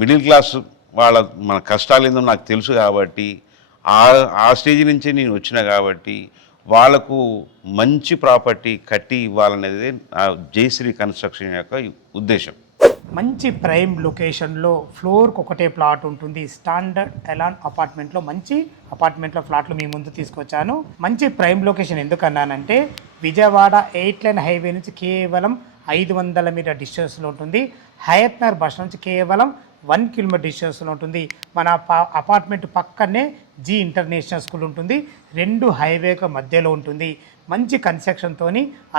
Middle class వాళ్ళ మన కష్టాలు ఏందో నాకు తెలుసు కాబట్టి ఆ ఆ స్టేజ్ నుంచే నేను వచ్చిన కాబట్టి వాళ్ళకు మంచి ప్రాపర్టీ కట్టి ఇవ్వాలనేది జయశ్రీ కన్స్ట్రక్షన్ యొక్క ఉద్దేశం. మంచి ప్రైమ్ లొకేషన్లో ఫ్లోర్కి ఒకటే ప్లాట్ ఉంటుంది. స్టాండర్డ్ ఎలాన్ అపార్ట్మెంట్లో మంచి అపార్ట్మెంట్లో ఫ్లాట్లు మీ ముందు తీసుకొచ్చాను. మంచి ప్రైమ్ లొకేషన్ ఎందుకన్నానంటే విజయవాడ 8 లైన్ హైవే నుంచి కేవలం 500 మీటర్ డిస్టెన్స్లో ఉంటుంది. హయత్ నగర్ బస్ నుంచి కేవలం 1 కిలోమీటర్ డిస్టెన్స్లో ఉంటుంది. మన అపార్ట్మెంట్ పక్కనే జీ ఇంటర్నేషనల్ స్కూల్ ఉంటుంది. 2 హైవేకి మధ్యలో ఉంటుంది. మంచి కన్స్ట్రక్షన్తో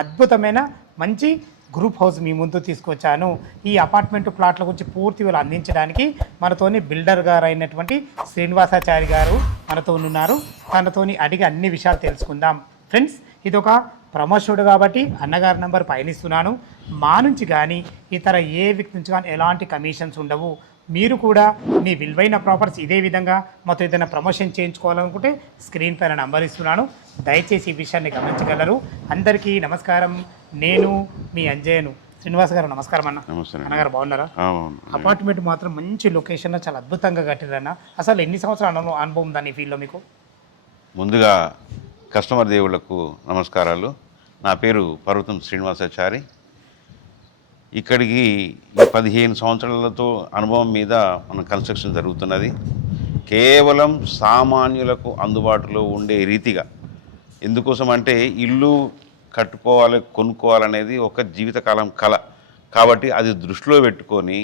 అద్భుతమైన మంచి గ్రూప్ హౌస్ మీ ముందు తీసుకొచ్చాను. ఈ అపార్ట్మెంట్ ప్లాట్ల గురించి పూర్తి వివరాలు అందించడానికి మనతోని బిల్డర్ గారు అయినటువంటి శ్రీనివాసాచారి గారు మనతో ఉన్నారు. తనతోని అడిగి అన్ని విషయాలు తెలుసుకుందాం. ఫ్రెండ్స్, ఇది ఒక ప్రమోషనుడు కాబట్టి అన్నగారి నెంబర్ పయనిస్తున్నాను. మా నుంచి కానీ ఇతర ఏ వ్యక్తి నుంచి కానీ ఎలాంటి కమిషన్స్ ఉండవు. మీరు కూడా మీ విలువైన ప్రాపర్టీస్ ఇదే విధంగా మాతో ఏదైనా ప్రమోషన్ చేయించుకోవాలనుకుంటే స్క్రీన్ పైన నంబర్ ఇస్తున్నాను. దయచేసి ఈ విషయాన్ని గమనించగలరు. అందరికీ నమస్కారం. నేను మీ అంజయ్యను. శ్రీనివాస్ గారు నమస్కారం అన్న. అన్నగారు బాగున్నారా? అపార్ట్మెంట్ మాత్రం మంచి లొకేషన్లో చాలా అద్భుతంగా కట్టిరన్న. అసలు ఎన్ని సంవత్సరాల అనుభవం ఉందా ఈ ఫీల్డ్లో మీకు? ముందుగా కస్టమర్ దేవుళ్లకు నమస్కారాలు. నా పేరు పర్వతం శ్రీనివాసాచారి. ఇక్కడికి 15 సంవత్సరాలతో అనుభవం మీద మన కన్స్ట్రక్షన్ జరుగుతున్నది. కేవలం సామాన్యులకు అందుబాటులో ఉండే రీతిగా. ఎందుకోసం అంటే ఇల్లు కట్టుకోవాలి, కొనుక్కోవాలనేది ఒక జీవితకాలం కళ కాబట్టి అది దృష్టిలో పెట్టుకొని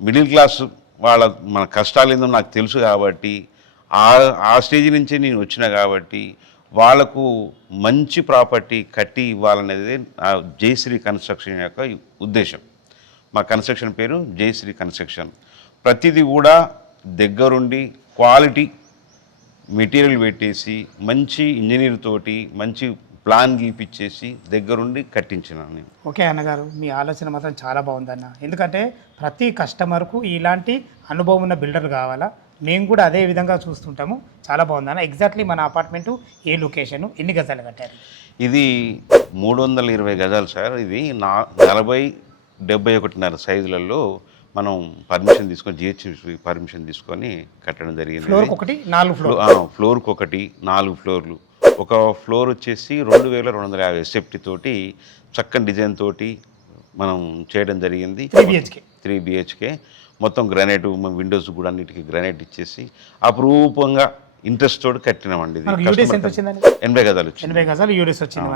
మిడిల్ క్లాస్ వాళ్ళ మన కష్టాలు ఏందో నాకు తెలుసు కాబట్టి ఆ స్టేజ్ నుంచే నేను వచ్చిన కాబట్టి వాళ్ళకు మంచి ప్రాపర్టీ కట్టి ఇవ్వాలనేది జయశ్రీ కన్స్ట్రక్షన్ యొక్క ఉద్దేశం. మా కన్స్ట్రక్షన్ పేరు జయశ్రీ కన్స్ట్రక్షన్. ప్రతిదీ కూడా దగ్గరుండి క్వాలిటీ మెటీరియల్ పెట్టేసి మంచి ఇంజనీర్ తోటి మంచి ప్లాన్ గీపిచ్చేసి దగ్గరుండి కట్టించినాను నేను. ఓకే అన్నగారు, మీ ఆలోచన మాత్రం చాలా బాగుందన్న. ఎందుకంటే ప్రతి కస్టమర్కు ఇలాంటి అనుభవం ఉన్న బిల్డర్ కావాలా. మేము కూడా అదే విధంగా చూస్తుంటాము. చాలా బాగుందన్న. ఎగ్జాక్ట్లీ మన అపార్ట్మెంటు ఏ లొకేషను, ఎన్ని గజాలు కట్టారు? ఇది 320 గజాలు సార్. ఇది 40-71.5 సైజులలో మనం పర్మిషన్ తీసుకొని జిహెచ్ఎంసీ పర్మిషన్ తీసుకొని కట్టడం జరిగింది. ఫ్లోర్కి ఒకటి 4 ఫ్లోర్, ఫ్లోర్కి ఒకటి 4 ఫ్లోర్లు. ఒక ఫ్లోర్ వచ్చేసి 2250 ఎస్ఎఫ్టీ తోటి చక్కని డిజైన్ తోటి మనం చేయడం జరిగింది. 3 బిహెచ్కే మొత్తం గ్రానైట్, విండోస్ కూడా అన్నిటికీ గ్రానైట్ ఇచ్చేసి అపురూపంగా ఇంట్రెస్ట్ తోటి కట్టినామండి. ఇది 80 గజాలు వచ్చింది. 80 గజాలు యూడిస్ వచ్చింది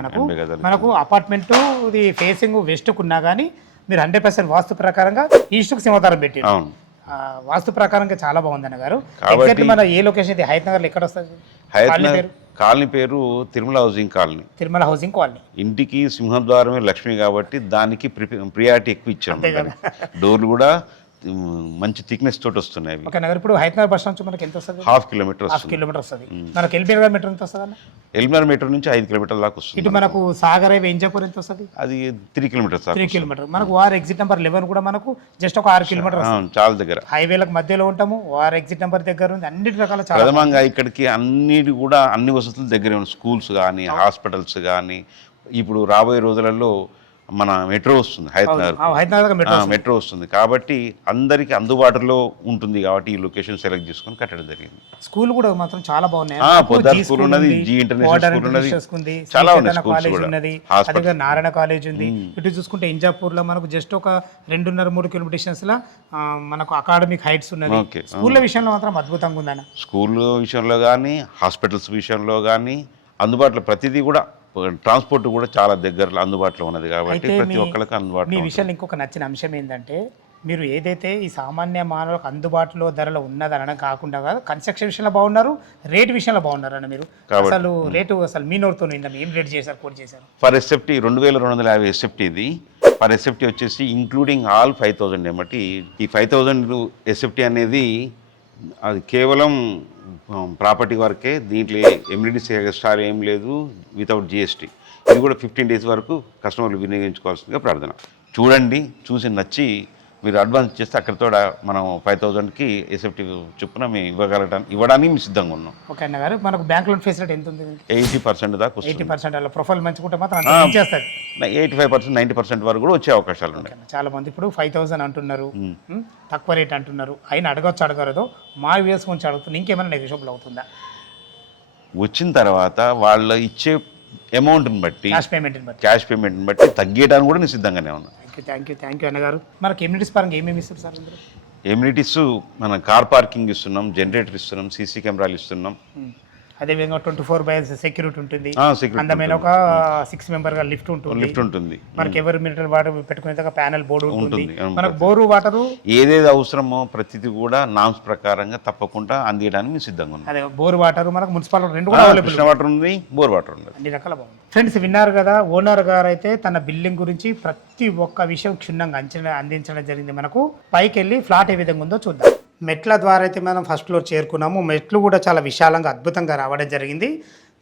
మనకు అపార్ట్మెంట్. ఇది ఫేసింగ్ వెస్ట్కు ఉన్నా కానీ మీరు 100% వాస్తు ప్రకారంగా ఈస్ట్కు సింహతారం పెట్టి వాస్తు ప్రకారంగా చాలా బాగుంది అన్నగారు. మన ఏ లొకేషన్ ఇది? హయత్ నగర్లో ఎక్కడ వస్తుంది? హయత్ నగర్ కాలనీ పేరు Tirumala housing colony. Tirumala housing colony. ఇంటికి సింహద్వారమే లక్ష్మి కాబట్టి దానికి ప్రియారిటీ ఎక్కువ ఇచ్చాము. డోర్లు కూడా మంచి థిక్నెస్ తోటి వస్తున్నాయి. ఓకే నగర్. ఇప్పుడు హయత్ నగర్ బస్ నుంచి మనకి ఎంత వస్తుంది? ½ కిలోమీటర్ వస్తుంది. మనకు ఎల్బీనగర్ మెట్రో ఎంత వస్తుంది? ఎల్బీనగర్ మెట్రో నుంచి 5 కిలోమీటర్ల దాకా వస్తుంది. ఇటు మనకు సాగర్ వెంజాపూర్ ఎంత వస్తుంది? అది 3 కిలోమీటర్స్. 3 కిలోమీటర్. మనకు వార్ ఎగ్జిట్ నెంబర్ 11 కూడా మనకు జస్ట్ ఒక 6 కిలోమీటర్ చాలా దగ్గర. హైవేలకు మధ్యలో ఉంటాము. వార్ ఎగ్జిట్ నెంబర్ దగ్గర ఉంది. అన్నిటి రకాల ప్రథమంగా ఇక్కడికి అన్నిటి కూడా అన్ని వసతులు దగ్గరే ఉన్నాయి. స్కూల్స్ కానీ, హాస్పిటల్స్ కానీ. ఇప్పుడు రాబోయే రోజులలో మన మెట్రో వస్తుంది. హయత్ నగర్ మెట్రో వస్తుంది కాబట్టి అందరికి అందుబాటులో ఉంటుంది కాబట్టి ఈ లొకేషన్ సెలెక్ట్ చేసుకొని కట్టడం జరిగింది. స్కూల్ కూడా మాత్రం చాలా బాగున్నాయి. పొద్దు స్కూల్ ఉన్నది, జీ ఇంటర్నేషనల్ స్కూల్ ఉన్నది, చాలా కాలేజ్ ఉన్నది, అదే నారాయణ కాలేజ్ ఉంది. ఇటు చూసుకుంటే ఇంజాపూర్ లో మనకు జస్ట్ ఒక 2.5-3 కిలోమీటర్ డిస్టెన్స్ లో మనకు అకాడమిక్ హైట్స్ ఉన్నది. స్కూల్ విషయంలో మాత్రం అద్భుతంగా ఉందన్న. స్కూల్ విషయంలో కానీ, హాస్పిటల్స్ విషయంలో కానీ అందుబాటులో ప్రతిదీ కూడా. ట్రాన్స్పోర్ట్ కూడా చాలా దగ్గరలో అందుబాటులో ఉన్నది కాబట్టి ప్రతి ఒక్కరికి అందుబాటులో. మీ విషయంలో ఇంకొక నచ్చిన అంశం ఏంటంటే మీరు ఏదైతే ఈ సామాన్య మానవులకు అందుబాటులో ధరలో ఉన్నదనడం కాకుండా కన్స్ట్రక్షన్ విషయంలో బాగున్నారు, రేట్ విషయంలో బాగున్నారు అన్న. మీరు అసలు రేటు అసలు మీ నోరుతో ఏం రేట్ చేశారు, కోట్ చేశారు? For SFT 2250 SFT. ఇది పర్ ఎస్ఎఫ్టీ వచ్చేసి ఇంక్లూడింగ్ ఆల్ 5000 ఏమటి. ఈ 5000 ఎస్ఎఫ్టీ అనేది అది కేవలం ప్రాపర్టీ వరకే. దీంట్లో ఎమ్యూనిటీస్ ఎక్స్ట్రా ఏం లేదు, వితౌట్ జిఎస్టీ. ఇది కూడా 15 days వరకు కస్టమర్లు వినియోగించుకోవాల్సిందిగా ప్రార్థన. చూడండి, చూసి నచ్చి మీరు అడ్వాన్స్ చేస్తే అక్కడితో మనం 5,000కి ఎస్ఎఫ్టీ చొప్పున మేము ఇవ్వడానికి మేము సిద్ధంగా ఉన్నాం. ఓకే అన్న గారు, మనకు బ్యాంక్ లోన్ ఫెసిలిటీ ఎంత ఉంది? 80% దాకా వస్తుంది. 80% అలా ప్రొఫైల్ మంచుకుంటే మాత్రం చేస్తారు. 85%, 90% వరకు కూడా వచ్చే అవకాశాలు ఉన్నాయి. చాలా మంది ఇప్పుడు 5,000 అంటున్నారు, తక్కువ రేట్ అంటున్నారు. అయినా అడగరదో మా వ్యూస్ గురించి అడుగుతుంది, ఇంకేమైనా నెగోషియబుల్ అవుతుందా? వచ్చిన తర్వాత వాళ్ళ ఇచ్చే అమౌంట్ని బట్టి, క్యాష్ పేమెంట్ని బట్టి తగ్గేయడానికి కూడా నేను సిద్ధంగానే ఉన్నాను. థ్యాంక్ యూ అన్నగారు. మనకి ఎమ్యూనిటీస్ పరంగా ఏమేమి ఇస్తారు సార్? ఎమ్యూనిటీస్ మనం కార్ పార్కింగ్ ఇస్తున్నాం, జనరేటర్ ఇస్తున్నాం, సీసీ కెమెరాలు ఇస్తున్నాం. అదేవిధంగా 24/7 సెక్యూరిటీ ఉంటుంది. అందమైన ఒక 6 మెంబర్గా లిఫ్ట్ ఉంటుంది. మనకి ఎవరు మినరల్ వాటర్ పెట్టుకునే ప్యానల్ బోర్డు ఉంటుంది. మనకు బోరు వాటర్ ఏదేది అవసరమో ప్రతిదీ కూడా నామ్స్ ప్రకారంగా తప్పకుండా అందించడానికి మేము సిద్ధంగా ఉన్నాం. అదే బోర్ వాటర్ మనకు మున్సిపల్ రెండు కూడా అవైలబుల్ వాటర్ ఉంది, బోర్ వాటర్ ఉంది, అన్ని రకాల బాగుంది. ఫ్రెండ్స్ విన్నారు కదా, ఓనర్ గారు అయితే తన బిల్డింగ్ గురించి ప్రతి ఒక్క విషయం క్షుణ్ణంగా అందించడం జరిగింది. మనకు పైకి వెళ్ళి ఫ్లాట్ ఏ విధంగా ఉందో చూద్దాం. మెట్ల ద్వారా అయితే మనం ఫస్ట్ ఫ్లోర్ చేరుకున్నాము. మెట్లు కూడా చాలా విశాలంగా అద్భుతంగా రావడం జరిగింది.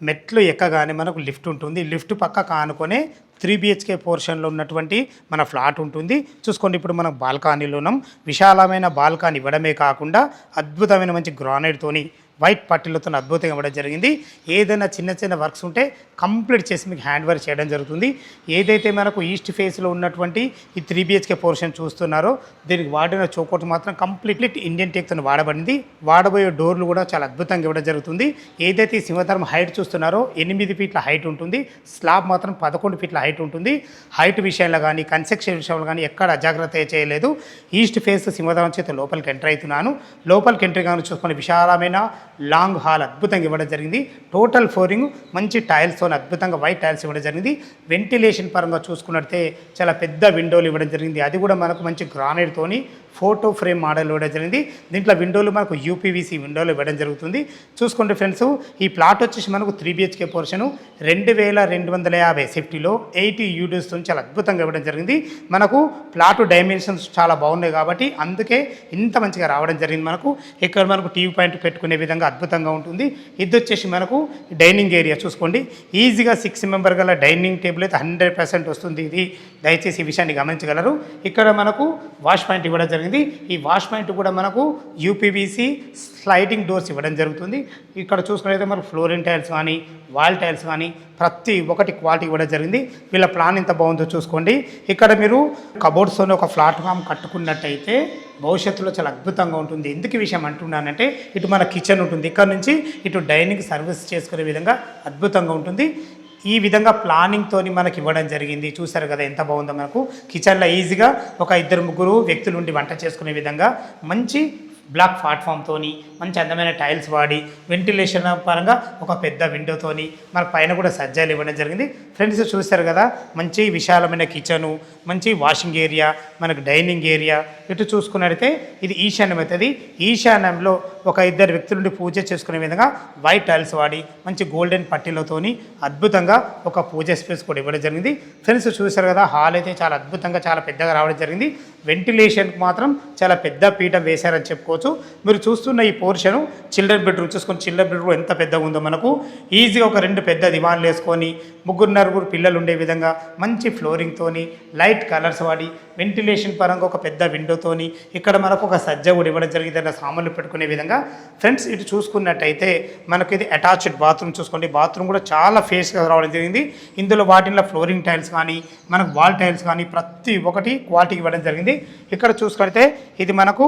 మెట్లు ఎక్కగానే మనకు లిఫ్ట్ ఉంటుంది. లిఫ్ట్ పక్క ఆనుకొనే 3 BHK పోర్షన్లో ఉన్నటువంటి మన ఫ్లాట్ ఉంటుంది. చూసుకోండి, ఇప్పుడు మనం బాల్కనీలో ఉన్నాం. విశాలమైన బాల్కనీ ఇవ్వడమే కాకుండా అద్భుతమైన మంచి గ్రానైట్తోని వైట్ పట్టీలతో అద్భుతంగా ఇవ్వడం జరిగింది. ఏదైనా చిన్న చిన్న వర్క్స్ ఉంటే కంప్లీట్ చేసి మీకు హ్యాండ్ వర్క్ చేయడం జరుగుతుంది. ఏదైతే మనకు ఈస్ట్ ఫేస్లో ఉన్నటువంటి ఈ 3 BHK పోర్షన్ చూస్తున్నారో దీనికి వాడిన చౌకట్ మాత్రం కంప్లీట్లీ ఇండియన్ టేక్తో వాడబడింది. వాడబోయే డోర్లు కూడా చాలా అద్భుతంగా ఇవ్వడం జరుగుతుంది. ఏదైతే ఈ సింహధర్మ హైట్ చూస్తున్నారో 8 ఫీట్ల హైట్ ఉంటుంది. స్లాబ్ మాత్రం 11 ఫీట్ల హైట్ ఉంటుంది. హైట్ విషయంలో కానీ కన్స్ట్రక్షన్ విషయంలో కానీ ఎక్కడ అజాగ్రత్త చేయలేదు. ఈస్ట్ ఫేస్ సింహధర్మం చేత లోపలికి ఎంటర్ అవుతున్నాను. లోపలికి ఎంట్రీ కానీ చూసుకొని విశాలమైన లాంగ్ హాల్ అద్భుతంగా ఇవ్వడం జరిగింది. టోటల్ ఫ్లోరింగ్ మంచి టైల్స్తో అద్భుతంగా వైట్ టైల్స్ ఇవ్వడం జరిగింది. వెంటిలేషన్ పరంగా చూసుకున్నట్టే చాలా పెద్ద విండోలు ఇవ్వడం జరిగింది. అది కూడా మనకు మంచి గ్రానైట్తోని ఫోటో ఫ్రేమ్ మోడల్ ఇవ్వడం జరిగింది. దీంట్లో విండోలు మనకు UPVC విండోలు ఇవ్వడం జరుగుతుంది. చూసుకోండి ఫ్రెండ్స్, ఈ ప్లాట్ వచ్చేసి మనకు 3 BHK పోర్షను 2250 సేఫ్టీలో 80 యూడిస్తో చాలా అద్భుతంగా ఇవ్వడం జరిగింది. మనకు ప్లాట్ డైమెన్షన్స్ చాలా బాగున్నాయి కాబట్టి అందుకే ఇంత మంచిగా రావడం జరిగింది. మనకు ఇక్కడ మనకు టీవీ పాయింట్ పెట్టుకునే విధంగా అద్భుతంగా ఉంటుంది. ఇది వచ్చేసి మనకు డైనింగ్ ఏరియా. చూసుకోండి, ఈజీగా 6 మెంబర్ గల డైనింగ్ టేబుల్ అయితే 100% వస్తుంది. ఇది దయచేసి ఈ విషయాన్ని గమనించగలరు. ఇక్కడ మనకు వాష్ పాయింట్ ఇవ్వడం జరిగింది. ఈ వాష్ పాయింట్ కూడా మనకు UPVC స్లైడింగ్ డోర్స్ ఇవ్వడం జరుగుతుంది. ఇక్కడ చూసుకున్నట్లయితే మనకు ఫ్లోరింగ్ టైల్స్ కానీ వాల్ టైల్స్ కానీ ప్రతి ఒక్కటి క్వాలిటీ ఇవ్వడం జరిగింది. వీళ్ళ ప్లాన్ ఎంత బాగుందో చూసుకోండి. ఇక్కడ మీరు కబోర్డ్స్తోనే ఒక ప్లాట్ఫామ్ కట్టుకున్నట్టయితే భవిష్యత్తులో చాలా అద్భుతంగా ఉంటుంది. ఎందుకు ఈ విషయం అంటున్నానంటే ఇటు మన కిచెన్ ఉంటుంది, ఇక్కడ నుంచి ఇటు డైనింగ్ సర్వీస్ చేసుకునే విధంగా అద్భుతంగా ఉంటుంది. ఈ విధంగా ప్లానింగ్తో మనకి ఇవ్వడం జరిగింది. చూసారు కదా ఎంత బాగుందో. మనకు కిచెన్లో ఈజీగా ఒక 2-3 వ్యక్తులు ఉండి వంట చేసుకునే విధంగా మంచి బ్లాక్ ప్లాట్ఫామ్తోని మంచి అందమైన టైల్స్ వాడి వెంటిలేషన్ పరంగా ఒక పెద్ద విండోతోని మనకు పైన కూడా సజ్జాలు ఇవ్వడం జరిగింది. ఫ్రెండ్స్ చూస్తారు కదా, మంచి విశాలమైన కిచెను, మంచి వాషింగ్ ఏరియా, మనకు డైనింగ్ ఏరియా. ఇటు చూసుకున్నట్టయితే ఇది ఈశాన్యం అవుతుంది. ఈశాన్యంలో ఒక 2 వ్యక్తుల నుండి పూజ చేసుకునే విధంగా వైట్ టైల్స్ వాడి మంచి గోల్డెన్ పట్టీలతోని అద్భుతంగా ఒక పూజ స్పేస్ కూడా ఇవ్వడం జరిగింది. ఫ్రెండ్స్ చూస్తారు కదా, హాల్ అయితే చాలా అద్భుతంగా చాలా పెద్దగా రావడం జరిగింది. వెంటిలేషన్కి మాత్రం చాలా పెద్ద పీఠం వేశారని చెప్పుకోవచ్చు. మీరు చూస్తున్న ఈ పోర్షను చిల్డ్రన్ బెడ్రూమ్. చూసుకొని చిల్డ్రన్ బెడ్రూమ్ ఎంత పెద్దగా ఉందో. మనకు ఈజీగా ఒక 2 పెద్ద దివాన్లు వేసుకొని 3-4 పిల్లలు ఉండే విధంగా మంచి ఫ్లోరింగ్తోని లైట్ కలర్స్ వాడి వెంటిలేషన్ పరంగా ఒక పెద్ద విండోతోని ఇక్కడ మనకు ఒక సజ్జ కూడా ఇవ్వడం జరిగింది. అలా సామాన్లు పెట్టుకునే విధంగా. ఫ్రెండ్స్ ఇటు చూసుకున్నట్టయితే మనకు ఇది అటాచ్డ్ బాత్రూమ్. చూసుకోండి, బాత్రూమ్ కూడా చాలా ఫేస్గా రావడం జరిగింది. ఇందులో వాటిలో ఫ్లోరింగ్ టైల్స్ కానీ మనకు వాల్ టైల్స్ కానీ ప్రతి ఒక్కటి క్వాలిటీ ఇవ్వడం జరిగింది. ఇక్కడ చూసుకుంటే ఇది మనకు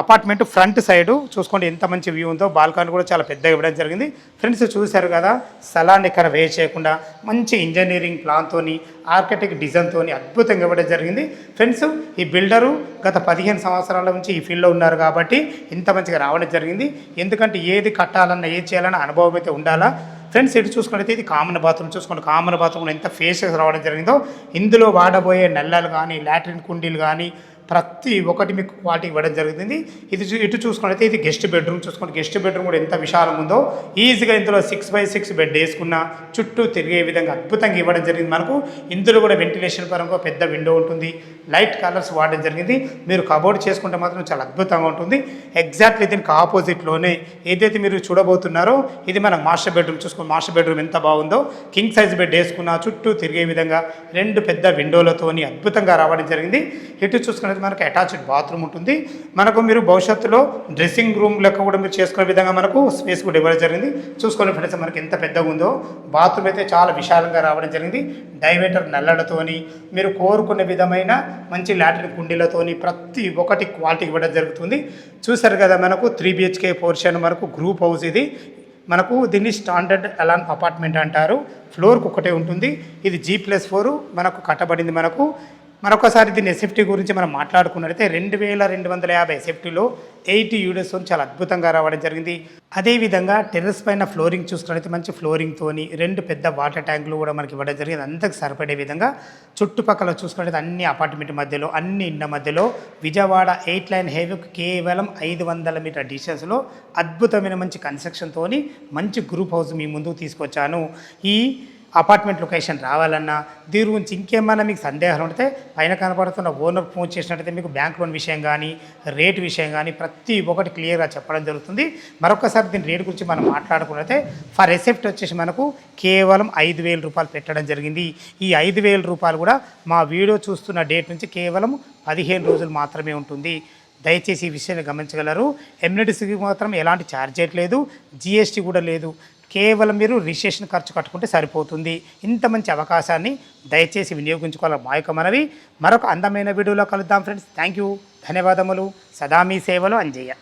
అపార్ట్మెంట్ ఫ్రంట్ సైడు. చూసుకోండి ఎంత మంచి వ్యూ ఉందో. బాల్కనీ కూడా చాలా పెద్దగా ఇవ్వడం జరిగింది. ఫ్రెండ్స్ చూశారు కదా, స్థలాన్ని ఇక్కడ వేస్ట్ చేయకుండా మంచి ఇంజనీరింగ్ ప్లాన్తోని ఆర్కిటెక్ట్ డిజైన్తోని అద్భుతంగా ఇవ్వడం జరిగింది. ఫ్రెండ్స్ ఈ బిల్డరు గత 15 సంవత్సరాల నుంచి ఈ ఫీల్డ్లో ఉన్నారు కాబట్టి ఇంత మంచిగా రావడం జరిగింది. ఎందుకంటే ఏది కట్టాలన్నా ఏది చేయాలన్నా అనుభవం అయితే ఉండాలా. ఫ్రెండ్స్ ఇటు చూసుకున్నట్లయితే ఇది కామన్ బాత్రూమ్. చూసుకోండి, కామన్ బాత్రూమ్ ఎంత ఫేసెస్ రావడం జరిగిందో. ఇందులో వాడబోయే నల్లలు కానీ లాట్రిన్ కుండీలు కానీ ప్రతి ఒక్కటి మీకు క్వాలిటీ ఇవ్వడం జరుగుతుంది. ఇది ఇటు చూసుకున్నట్లయితే ఇది గెస్ట్ బెడ్రూమ్. చూసుకోండి, గెస్ట్ బెడ్రూమ్ కూడా ఎంత విశాలం ఉందో. ఈజీగా ఇందులో 6x6 బెడ్ వేసుకున్న చుట్టూ తిరిగే విధంగా అద్భుతంగా ఇవ్వడం జరిగింది. మనకు ఇందులో కూడా వెంటిలేషన్ పరంగా పెద్ద విండో ఉంటుంది. లైట్ కలర్స్ వాడడం జరిగింది. మీరు కబోర్డ్ చేసుకుంటే మాత్రం చాలా అద్భుతంగా ఉంటుంది. ఎగ్జాక్ట్లీ దీనికి ఆపోజిట్లోనే ఏదైతే మీరు చూడబోతున్నారో ఇది మన మాస్టర్ బెడ్రూమ్. చూసుకోండి, మాస్టర్ బెడ్రూమ్ ఎంత బాగుందో. కింగ్ సైజ్ బెడ్ వేసుకున్న చుట్టూ తిరిగే విధంగా 2 పెద్ద విండోలతోని అద్భుతంగా రావడం జరిగింది. ఇటు చూసుకున్నట్లయితే చూసుకున్నది మనకు అటాచ్డ్ బాత్రూమ్ ఉంటుంది. మనకు మీరు భవిష్యత్తులో డ్రెస్సింగ్ రూమ్ లెక్క కూడా మీరు చేసుకునే విధంగా మనకు స్పేస్ కూడా ఇవ్వడం జరిగింది. చూసుకునే ఫ్రెండ్స్ మనకి ఎంత పెద్దగా ఉందో బాత్రూమ్ అయితే చాలా విశాలంగా రావడం జరిగింది. డైవేటర్ నల్లలతోని మీరు కోరుకునే విధమైన మంచి లాట్రిన్ కుండీలతోని ప్రతి ఒక్కటి క్వాలిటీ ఇవ్వడం జరుగుతుంది. చూసారు కదా మనకు 3 BHK పోర్షన్ మనకు గ్రూప్ హౌస్ ఇది. మనకు దీన్ని స్టాండర్డ్ ఎలాన్ అపార్ట్మెంట్ అంటారు. ఫ్లోర్కి ఒకటే ఉంటుంది. ఇది G+4 మనకు కట్టబడింది. మరొకసారి దీని ఎస్ఎఫ్టీ గురించి మనం మాట్లాడుకున్నట్లయితే 2250 ఎస్ఎఫ్టీలో 80 యూనిట్స్ చాలా అద్భుతంగా రావడం జరిగింది. అదేవిధంగా టెర్రస్ పైన ఫ్లోరింగ్ చూసుకున్నట్లయితే మంచి ఫ్లోరింగ్తోని 2 పెద్ద వాటర్ ట్యాంకులు కూడా మనకి ఇవ్వడం జరిగింది. అంతకు సరిపడే విధంగా చుట్టుపక్కల చూసుకున్నట్లయితే అన్ని అపార్ట్మెంట్ మధ్యలో అన్ని ఇండ్ల మధ్యలో విజయవాడ 8 లైన్ హైవేకి కేవలం 500 మీటర్ డిస్టెన్స్లో అద్భుతమైన మంచి కన్స్ట్రక్షన్తోని మంచి గ్రూప్ హౌస్ మీ ముందుకు తీసుకొచ్చాను. ఈ అపార్ట్మెంట్ లొకేషన్ రావాలన్నా దీని గురించి ఇంకేమన్నా మీకు సందేహాలు ఉంటే పైన కనపడుతున్న ఓనర్ ఫోన్ చేసినట్టయితే మీకు బ్యాంక్ లోన్ విషయం కానీ రేట్ విషయం కానీ ప్రతి ఒక్కటి క్లియర్గా చెప్పడం జరుగుతుంది. మరొకసారి దీని రేట్ గురించి మనం మాట్లాడుకున్నట్లయితే ఫర్ ఎసెప్ట్ వచ్చేసి మనకు కేవలం 5,000 రూపాయలు పెట్టడం జరిగింది. ఈ 5,000 రూపాయలు కూడా మా వీడియో చూస్తున్న డేట్ నుంచి కేవలం 15 రోజులు మాత్రమే ఉంటుంది. దయచేసి ఈ విషయాన్ని గమనించగలరు. ఎమ్యూనిటీస్కి మాత్రం ఎలాంటి ఛార్జ్ లేదు, GST కూడా లేదు. కేవలం మీరు రిజిస్ట్రేషన్ ఖర్చు కట్టుకుంటే సరిపోతుంది. ఇంత మంచి అవకాశాన్ని దయచేసి వినియోగించుకోవాలి మా యొక్క మనవి. మరొక అందమైన వీడియోలో కలుద్దాం ఫ్రెండ్స్. థ్యాంక్ యూ, ధన్యవాదములు. సదా మీ సేవలో అంజయ్య.